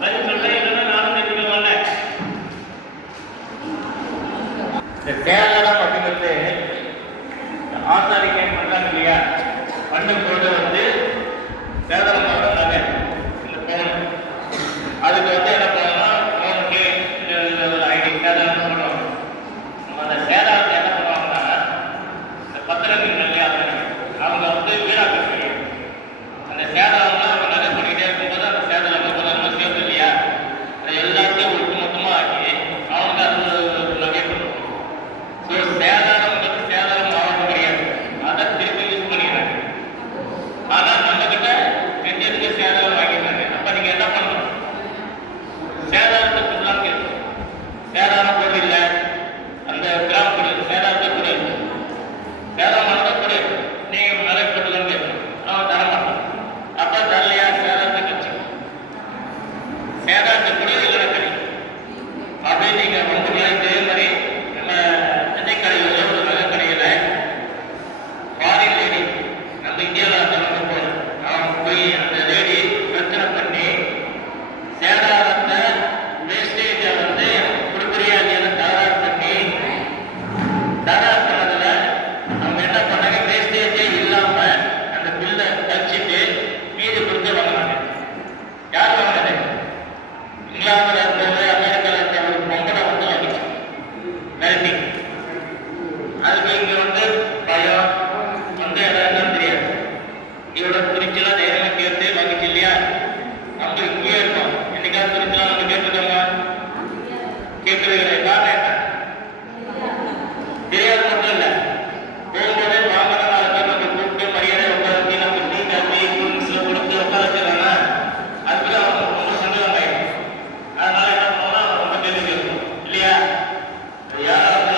பதில் சொல்றேன். இல்லைன்னா நானும் தெரிஞ்சுக்க மாட்டேன். இந்த சேதாரம் அப்படிங்கிறது ஆசாரிங்க பண்றாங்க இல்லையா? பண்ணும்போது வந்து சேதாரம் நகை இந்த போன் அதுக்கு வந்து என்ன பண்ணலாம்? போனுக்கு ஐடி சேதாரம் பண்ணுவாங்க. அந்த சேதாரத்தை என்ன பண்ணுவாங்கன்னா இந்த பத்திரங்கள் இல்லையா அவங்க வந்து வீணாக்குறாங்க. அந்த சேதாரம்லாம் அவங்க நகை பண்ணிக்கிட்டே இருக்கும்போது அந்த சேதாரம் நம்ம சேர்ந்து இல்லையா அதை எல்லாத்தையும் ஒட்டு மொத்தமாக ஆக்கி அவங்க அது நகை பண்ணுவாங்க. ஸோ சேதாரம்ன்றது சேதாரம் ஆகும் கிடையாது. அதை திருப்பி யூஸ் பண்ணிடுறாங்க. ஆனால் நம்ம கிட்ட செஞ்சதுக்கு சேதாரம் வாங்கிடுறாங்க. அப்போ நீங்கள் என்ன பண்ணணும்? சேதாரத்தை சொல்லலாம் கேட்கும். சேதாரம் கூட இல்லை, அந்த கிராம் கொடு, சேதாரத்தை கொடு, சேதாரமானதை கொடு, நீங்கள் நிலை போட்டுதான் கேட்கணும். அவன் தரமாட்டான். அப்போ தரலையா? சேதாரத்தை கட்சி சேதாரத்தை கொடு இல்லைன்னா கிடைக்கும். அப்படியே நீங்கள் ரொம்ப இதே மாதிரி நம்ம சென்னை கடையில் ஒரு நகை கடையில் ஃபாரின் லேடி நம்ம இந்தியாவில் தொடர்ந்து போகணும். அவன் போய் அந்த லேடி பிரச்சனை பண்ணி சேதாரத்தை வேஸ்டேஜை வந்து கொடுக்குறியா இல்லையா தகராறு பண்ணி தகராறு பண்ணதுல அவங்க என்ன பண்ணாங்க? வேஸ்டேஜே இல்லாம அந்த பில்லை தச்சுட்டு மீதி கொடுத்து வாங்கினாங்க. யார் வாங்கினது? இங்கிலாந்துல இருந்தது, அமெரிக்காவில் இருந்த ஒரு பொம்பளை வந்து வாங்கிச்சு மிரட்டி. அதுக்கு இங்க வந்து பயம் வந்து என்னன்னு தெரியாது. இவரோட துணிச்சலாம் தைரியமா கேட்டு வாங்கிச்சு இல்லையா? நம்ம இங்கேயே இருக்கோம். என்னைக்காவது துணிச்சலாம் நம்ம கேட்டுருக்கோங்க? கேட்கறது காரணம் என்ன? தெரியாது மட்டும் இல்லை. போகும்போதே வாங்கின 4 பேர் நம்ம கூப்பிட்டு மரியாதை உட்கார வச்சு நம்ம டீ காஃபி கூல்ட்ரிங்க்ஸ்ல கொடுத்து உட்கார வச்சுருக்காங்க. அதுக்கு அவங்க ரொம்ப சந்தோஷம் ஆயிடும். அதனால என்ன பண்ணோம்னா அவங்க ரொம்ப கேள்வி கேட்கணும் இல்லையா? யாராவது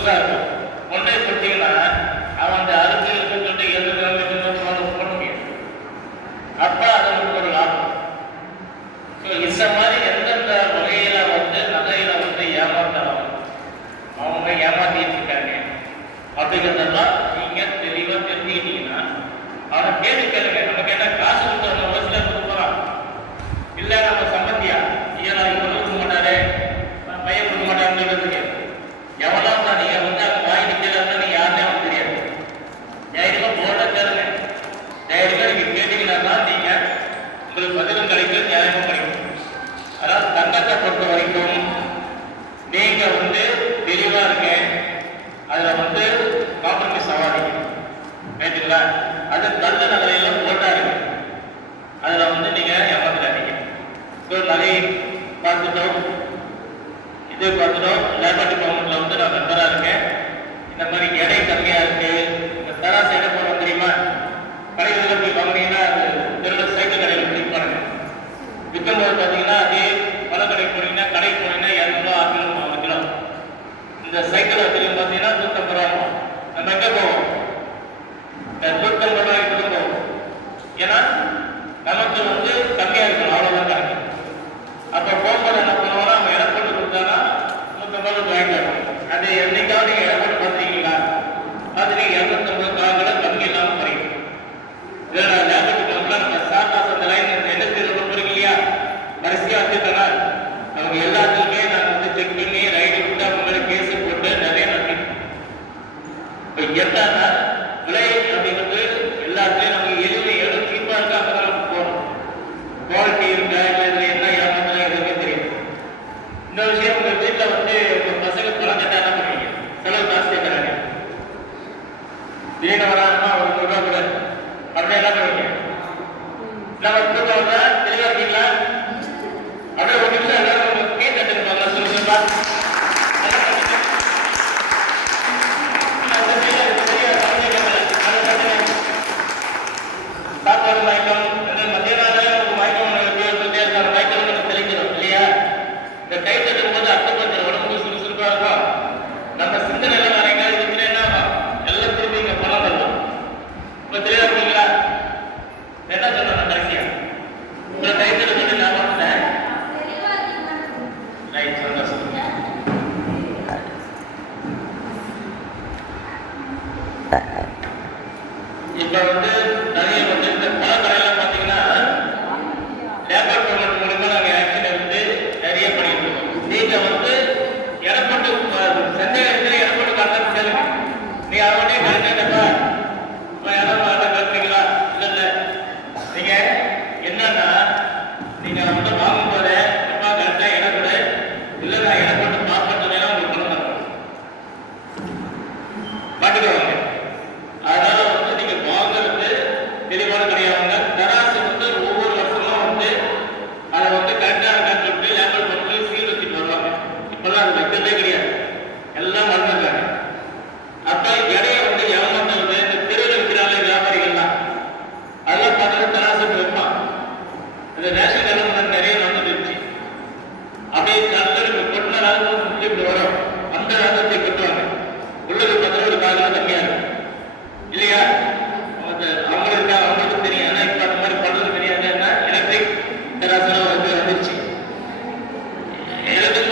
முழுசா இருக்கும். ஒன்றை கொடுத்தீங்கன்னா அவன் அந்த அறுத்து சொல்லிட்டு பண்ண முடியும். அப்ப அது ஒரு லாபம். இந்த மாதிரி எந்தெந்த வகையில வந்து நகையில வந்து ஏமாத்தலாம், அவங்க ஏமாத்திட்டு இருக்காங்க அப்படிங்கிறதெல்லாம் நீங்க தெளிவா தெரிஞ்சுக்கிட்டீங்கன்னா அவனை கேள்வி கேளுங்க. நமக்கு என்ன காசு கொடுத்த வயசுல கொடுக்குறான் இல்ல நம்ம சம்பந்தியா ஐயா இவங்க கொடுக்க மாட்டாரு பையன் கொடுக்க மாட்டாருன்னு எவ்வளோ தான் நீங்க வந்து அங்க வாங்கி கேட்கறது நீங்க யாருமே அவனுக்கு தெரியாது. தைரியமா போட கேளுங்க. தைரியமா நீங்க கேட்டீங்கன்னா நீங்க உங்களுக்கு பதிலும் கிடைக்கும், நியாயமும் கிடைக்கும். அதாவது தங்கத்தை பொறுத்த வரைக்கும் நீங்க வந்து தெளிவா இருங்க. அதுல வந்து காம்ப்ரமைஸ் ஆகாதீங்க. ரைட்டுங்களா? அது நல்ல நகையெல்லாம் போட்டாருங்க. அதுல வந்து நீங்க ஏமாத்துறாதீங்க. நகை பார்த்துட்டோம், இது பார்த்துட்டோம். லேபர் டிபார்ட்மெண்ட்ல வந்து நான் மெம்பரா இருக்கேன். இந்த மாதிரி எடை கம்மியா இருக்கு, இந்த தராசு எடை போட தெரியுமா? கடைகளில் போய் வாங்கினீங்கன்னா அது தெருவில் சைக்கிள் கடையில் பிடிப்பாங்க. விற்கும்போது பார்த்தீங்கன்னா அதே பல கடைக்கு போனீங்கன்னா கடைக்கு போனீங்கன்னா 200 600 கிலோ. இந்த சைக்கிள் தெரியும் பார்த்தீங்கன்னா 150 ரூபா. நம்ம எங்கே போவோம்? 150 ரூபாய்க்கு கூட போவோம். ஏன்னா நமக்கு வந்து கம்மியா இருக்கணும், அவ்வளோதான் கணக்கு. அப்போ போகும்போது என்ன பண்ணுவோம்னா நம்ம இடம் போட்டு கொடுத்தானா 150 வாங்கிட்டு. அது என்னைக்காவது நீங்கள் இடம் போட்டு பார்த்துருக்கீங்களா? பார்த்துட்டு 250 காலங்களை கம்மி இல்லாமல் குறையும். இதில் நான் லேபத்துக்கு நம்ம சார்பாஸ் அந்த லைன் எண்ணூத்தி ரொம்ப இருக்கு இல்லையா, வரிசையாக வச்சுட்டோன்னா அவங்க எல்லாத்துக்குமே நாங்கள் வந்து செக் பண்ணி ரைடு விட்டு அவங்க கேஸு போட்டு நிறைய நன்றி. இப்போ என்னன்னா விலை அப்படிங்கிறது எல்லாத்துலேயும் நமக்கு எவ்வளோ சீப்பாக இருக்கா அங்கே தான் நமக்கு போகணும். குவாலிட்டி இருக்கா இல்லை இதில் என்ன ஏமாத்தலாம் எதுவுமே தெரியும். இந்த விஷயம் உங்கள் வீட்டில் வந்து உங்கள் பசங்க பணம் கட்டா என்ன பண்ணுவீங்க? செலவு காசு கேட்குறாங்க. வீணை வராங்கன்னா ஒரு 100 ரூபா கூட அப்படியே என்ன பண்ணுவீங்க? நம்ம கூட்டம் தெளிவா இருக்கீங்களா? அப்படியே ஒரு நிமிஷம் எல்லாரும் கே தட்டுருப்பாங்க. சொல்லுங்கப்பா. சாப்பாடு மயக்கம் மத்திய நாளில் மயக்கம் சொல்லிட்டே இருக்காங்க. மயக்கம் நம்ம தெளிக்கிறோம் இல்லையா? இந்த கை தட்டும் போது அர்த்தப்படுத்துற உடம்புக்கு சுறுசுறுப்பா இருக்கும். நம்ம சிந்தனை எல்லாம் நிறைய இருக்கிற என்ன எல்லாம் திருப்பி இங்க பணம் தரலாம். இப்ப தெளிவா இருக்கீங்களா? என்ன சொல்றேன் கடைசியா உங்களை கை தட்ட சொல்லி நான் பார்த்தேன். ரைட், சந்தோஷம். இப்ப வந்து நிறைய வந்து இந்த பல கடையெல்லாம் பார்த்தீங்கன்னா லேபர் பெர்மிட் மூலமா நாங்கள் ஆக்சுவலி வந்து நிறைய பண்ணிட்டு இருக்கோம். நீங்க வந்து இடப்பட்டு சந்தேகத்தில் இடப்பட்டு காட்ட முடியாது. நீ அவனே கரெக்டாப்பா யாரும் கற்றுறீங்களா? இல்லை இல்லை, நீங்க என்னன்னா நீங்க வந்து வாங்கும் போது எப்பா கரெக்டா இடம் கூட இல்லை நான் இடப்பட்டு பார்ப்பேன் உங்களுக்கு பணம் தரணும் மாட்டிக்குவாங்க. அதனால வந்து நீங்க வாங்குறது தெளிவான கிடையாதுங்க. தராசு வந்து ஒவ்வொரு வருஷமும் வந்து அதை வந்து கரெக்டாக இருக்கான்னு சொல்லிட்டு லேபர் பண்ணி சீல் வச்சுட்டு வருவாங்க. இப்பெல்லாம் அது வைக்கிறதே கிடையாது, எல்லாம் மறந்துடுறாங்க. அப்ப எடையை வந்து ஏமாத்துறது இந்த தெருவில் இருக்கிறாங்க வியாபாரிகள்லாம் அதெல்லாம் பார்த்து தராசு வைப்பான். இந்த ரேஷன் நிலவரம் நிறைய நடந்துருச்சு. அப்படியே கருத்து கொட்டின ராஜத்தை இப்படி வரும், அந்த ராஜத்தை கட்டுவாங்க. உள்ளது பார்த்தா ஒரு காலம் கம்மியா இருக்கும் இல்லையா? அவங்களுக்கு அவங்களுக்கு தெரியும். ஆனா இப்ப அந்த மாதிரி பண்றது தெரியாதுன்னா எலக்ட்ரிக் தராசனம் வந்து வந்துருச்சு. எலக்ட்ரிக்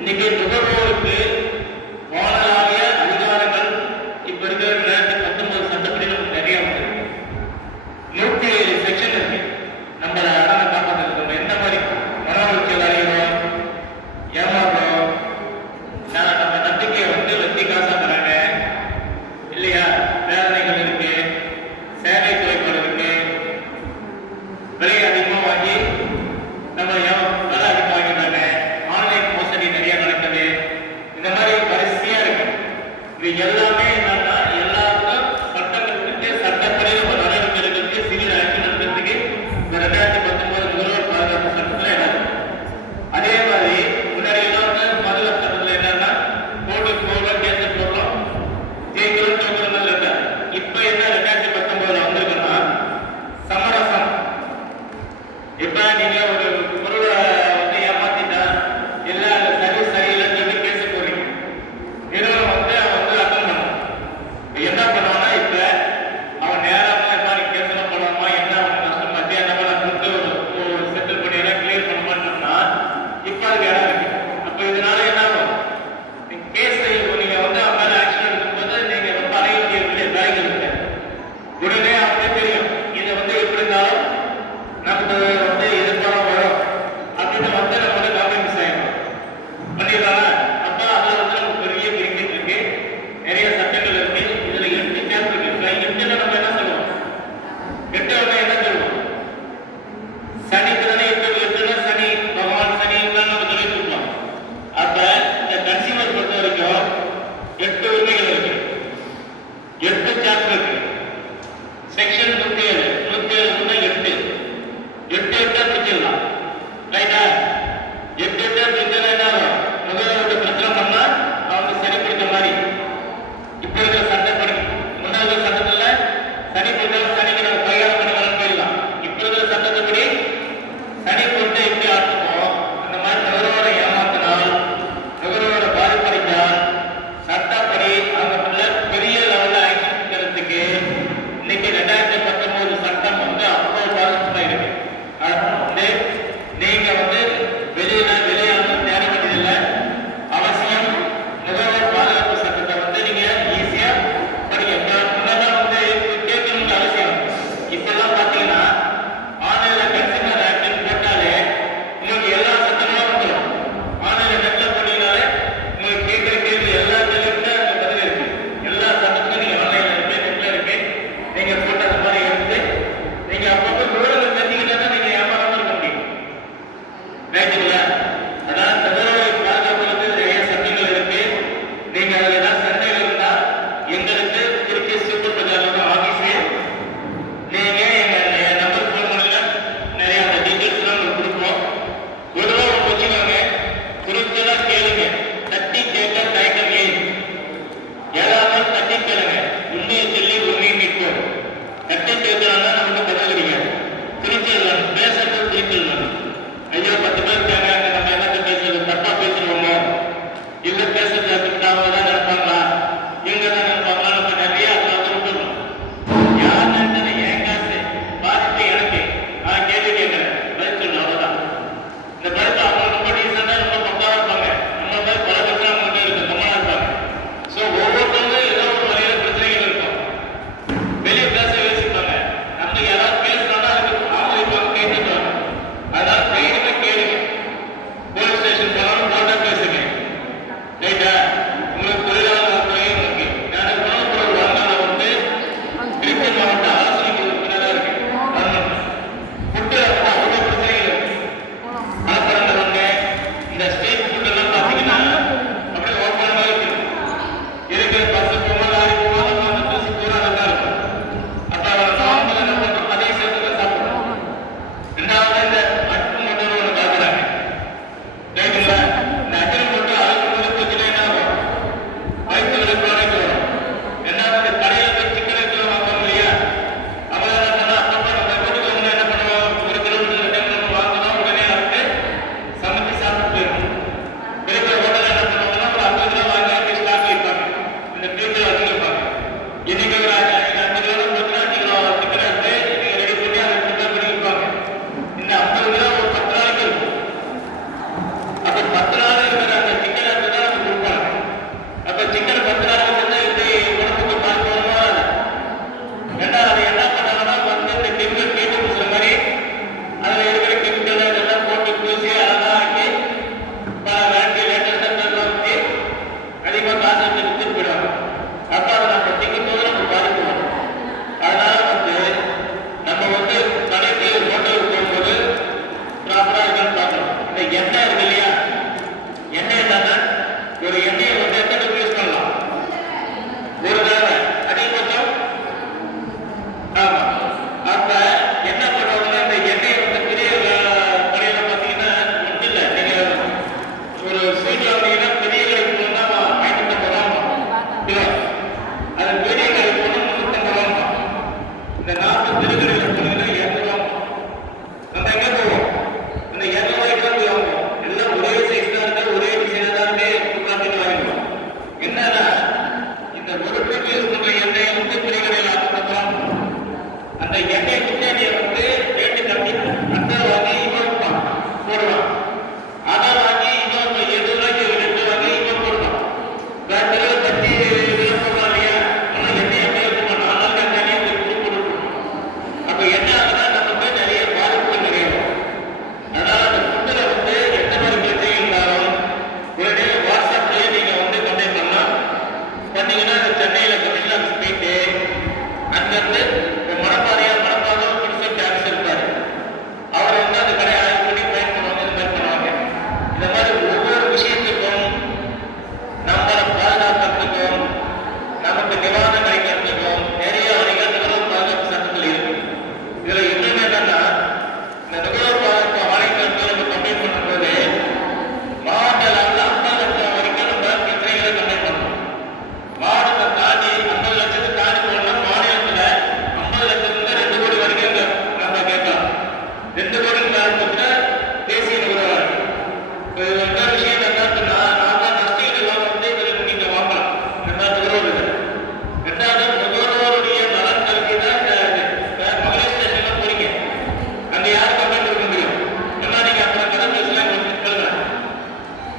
இன்னைக்கு நுகர்வோருக்கு வானளாவிய அதிகாரங்கள் இப்ப இருக்கிற 2019 சட்டப்படி நமக்கு நிறைய உண்டு. 107 செக்ஷன் இருக்கு. நம்ம அறனை காப்பாற்றுறது எந்த மாதிரி மன உளைச்சல் அடைகிறோம், ஏமாறுறோம், நம்ம நம்பிக்கையை வட்டி காசாக்குறாங்க இல்லையா, வேதனைகள் இருக்கு, சேவை குறைபாடு இருக்கு, விலை அதிகமாக வாங்கி நம்ம வேலை அதிகமாக வாங்கிடுறாங்க, ஆன்லைன் மோசடி நிறைய நடக்குது. இந்த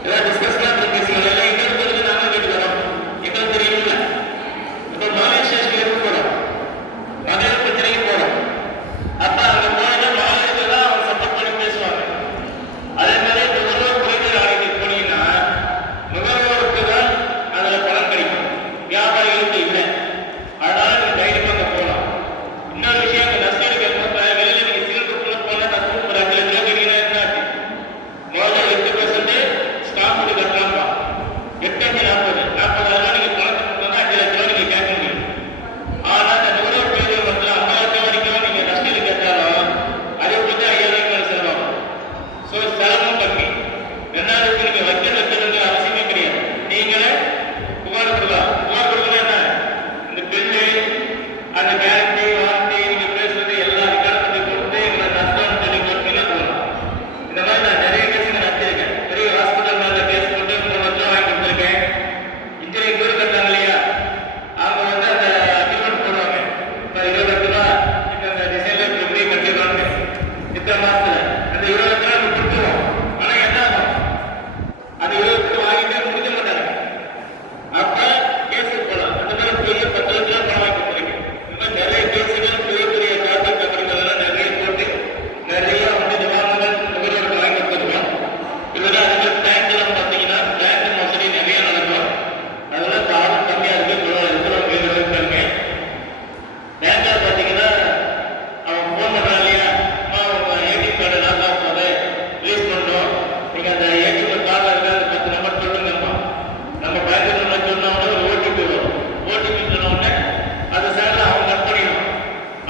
ஏதாவது டிஸ்கஸ்லாம் பேசுகிறோம் எல்லாம் எங்களுக்கு தெரிஞ்சு நாம கேட்டு வரோம். எங்களுக்கு தெரியுமில்ல. இப்போ மாலை ஸ்டேஷனுக்கு போகிறோம், மகளிர் பிரச்சனைக்கு போகிறோம். அப்போ அங்கே போனது மாலைக்கு தான் அவங்க சப்போர்ட் பண்ணி பேசுவாங்க. அதே மாதிரி இந்த நுகர்வோர் குறைதீர் ஆணையத்துக்கு போனீங்கன்னா நுகர்வோருக்கு தான் அதில் பணம் கிடைக்கும், வியாபாரிகளுக்கு இல்லை. அதனால நீங்க தைரியமாக அங்கே போகலாம். இன்னொரு விஷயம், அங்கே நஷ்டம் கேட்கும்போது வெளியில் நீங்கள் சிலிண்டருக்குள்ளே போனால் நஷ்டம் ஒரு 5 லட்ச ரூபா கேட்டீங்கன்னா என்ன ஆச்சு? முதல்ல 8% ஸ்டாம்ப் கட்டலாம்ப்பா. 8×5 40, 40,000 நீங்கள் பணத்தை கொடுத்தா 5 லட்ச ரூபா நீங்கள் கேட்க முடியும். ஆனால் இந்த நுகர்வோர் குறைதீர் மன்றத்தில் 50,000 வரைக்கும் நீங்கள் நஷ்டம் கேட்டாலும் அதை கொடுத்து 5,000 மேலே செலவாகும். ஸோ செலவும் கம்மி. ரெண்டாவது நீங்கள் வைக்கணுங்கிற அவசியமே கிடையாது. நீங்களே புகார் கொடுக்கலாம். புகார் கொடுக்கணும் என்ன, இந்த பில்லு, அந்த கேரண்டி, வாரண்டி, நீங்கள் பேசுறது எல்லா ரெக்கார்டும் கொடுத்து எங்களை நஷ்டம் சொல்லி கொடுத்தீங்கன்னா போகலாம். இந்த மாதிரி நான் நிறைய கேஸ் நடத்திருக்கேன். பெரிய ஹாஸ்பிட்டல் மேலே கேஸ் போட்டு 3 லட்சம் வாங்கி கொடுத்துருக்கேன். இன்ஜினியரிங் வீடு கட்டாங்க இல்லையா, அவங்க வந்து அந்த அக்ரிமெண்ட் போடுவாங்க. இப்போ 20 லட்ச ரூபா இந்த டிசைனில் எப்படி கட்டிடுவாங்க இத்தனை மாதத்தில், அந்த 20 லட்ச ரூபா நம்ம கொடுத்துருவோம். ஆனால் என்ன ஆகும், அது 20 லட்சம் வாங்கிட்டே முடிக்க மாட்டாங்க. அப்போ கேஸுக்கு போகலாம். அந்த மாதிரி பெரிய 10 லட்ச ரூபா பணம் வாங்கி கொடுத்துருக்கேன். இந்த மாதிரி நிறைய கேஸுகள் பெரிய பெரிய காப்பீட்டு அப்படிங்கிறதெல்லாம் நிறைய போட்டு நிறைய வந்து நிவாரணங்கள் நுகர்வோருக்கு வாங்கி கொடுத்துருக்கோம். இதெல்லாம் அதுக்கு பேங்க்லாம் பார்த்தீங்கன்னா பேங்க் மோசடி நிறைய நடக்கும். அதெல்லாம் காலம் கம்மியாக இருக்குது, இருக்கிறவங்க இருக்காங்க. பேங்க்கில் பார்த்தீங்கன்னா அவன் ஃபோன் பண்ணுறான் இல்லையா, அம்மா உங்கள் ஏடிஎம் கார்டு லாக் ஆகும்போது ரிலீஸ் பண்ணணும், நீங்கள் அந்த ஏடிஎம் கார்டில் இருக்க அந்த 10 நம்பர் சொல்லுங்கம்மா. நம்ம பேங்க்கில் நம்ம சொன்னோம்னா ஒரு ஓடிபி வரும். ஓடிபி சொன்னோடனே அது சேனல் அவங்க கட் பண்ணிடணும்.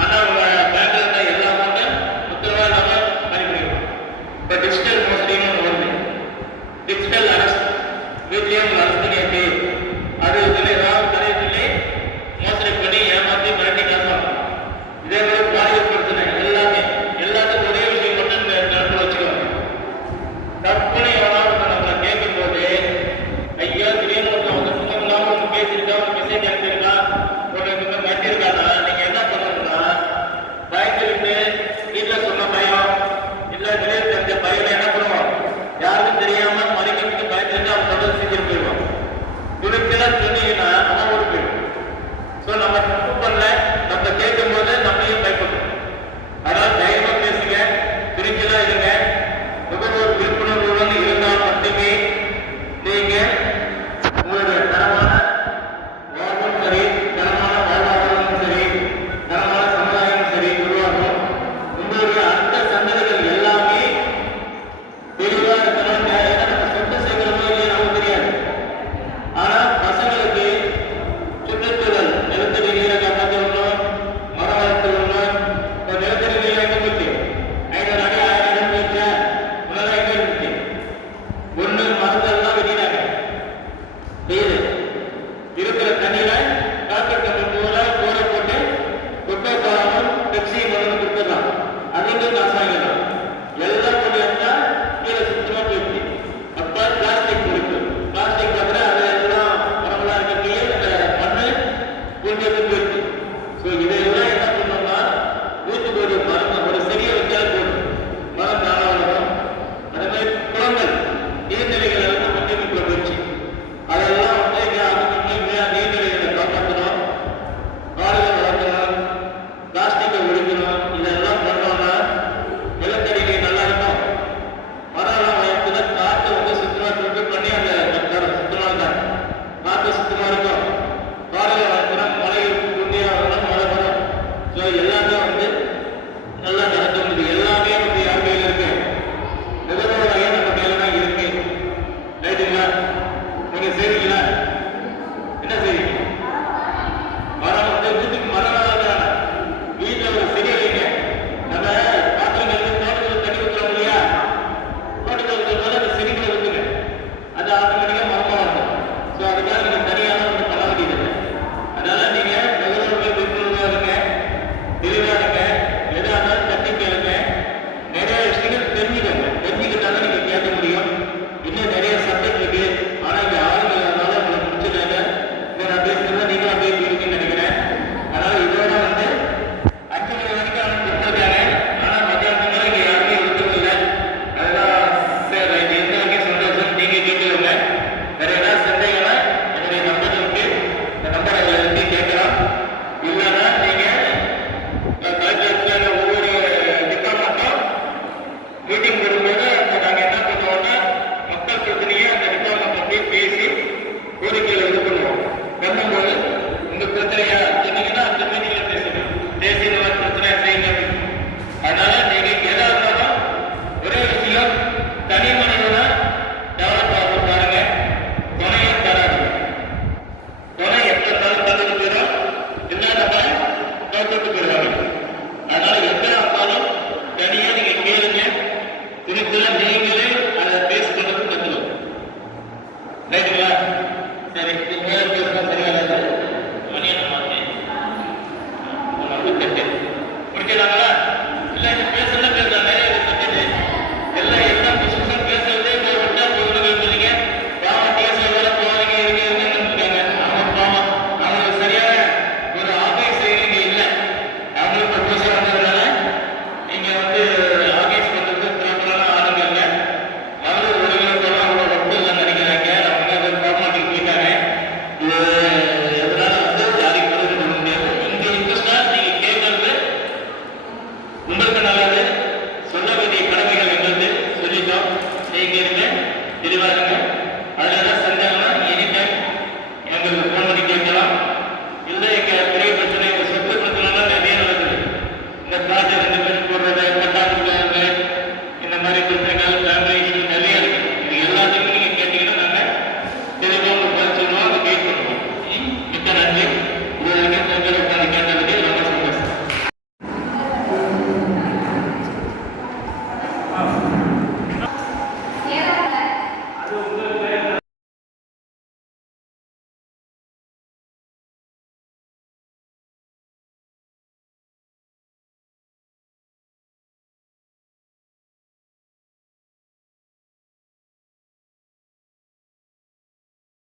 ஆனால் அவங்க பேங்க்கில் இருந்த எல்லா அமௌண்ட்டும் மொத்தமாக நம்ம அனுப்பிடுவோம். இப்போ டிஜிட்டல் மோசடின்னு ஒன்று வருது, டிஜிட்டல் அரெஸ்ட். வீட்லேயே உங்களை அரெஸ்ட் பண்ணியாச்சு, அது இதில் ஏதாவது நிறைய சொல்லி மோசடி பண்ணி ஏமாற்றி மிரட்டி காசுவாங்க. இதே மாதிரி பாலியல் பிரச்சனை எல்லாமே எல்லாத்துக்கும் ஒரே விஷயம் மட்டும் இந்த நடுவில் வச்சுக்குவாங்க. தப்புன்னு எவனாவது நம்மளை கேட்கும்போது, ஐயா திடீர்னு அவங்க சுத்தம் இல்லாமல் ஒன்று பேசியிருக்கா, ஒரு மெசேஜ் அனுப்பியிருக்கா, ஒரு இந்த மிரட்டியிருக்கானா, நீங்கள் என்ன பண்ணணும்னா பயந்துக்கிட்டு வீட்டில் சொன்ன பயம் இல்லை வெளியே தெரிஞ்ச பையனை என்ன பண்ணுவோம், யாருக்கும் தெரியாமல் மறைக்கிறதுக்கு பயந்துட்டு அவங்க தொடர்ந்து செஞ்சுட்டு போயிடுவோம். கோரிக்கைகளை இது பண்ணுவோம். பண்ணும்போது உங்க பிரச்சனையா சொன்னீங்கன்னா அந்த மீட்டிங்ல பேசணும். பேசி இந்த மாதிரி பிரச்சனை செய்யுங்க அப்படின்னு. அதனால நீங்க எதா இருந்தாலும் ஒரே விஷயம், தனி மனிதனா டெவலப் ஆகும் பாருங்க. துணையை தராது. துணை எத்தனை நாள் தந்துட்டு போயிடும், இல்லாதப்ப தோத்துட்டு போயிடுவாங்க. அதனால எந்த இருந்தாலும் தனியா நீங்க கேளுங்க. துணிக்குள்ள நீங்களே அதை பேசி கொண்டு கத்துக்கணும். ரைட்டுங்களா? சரி.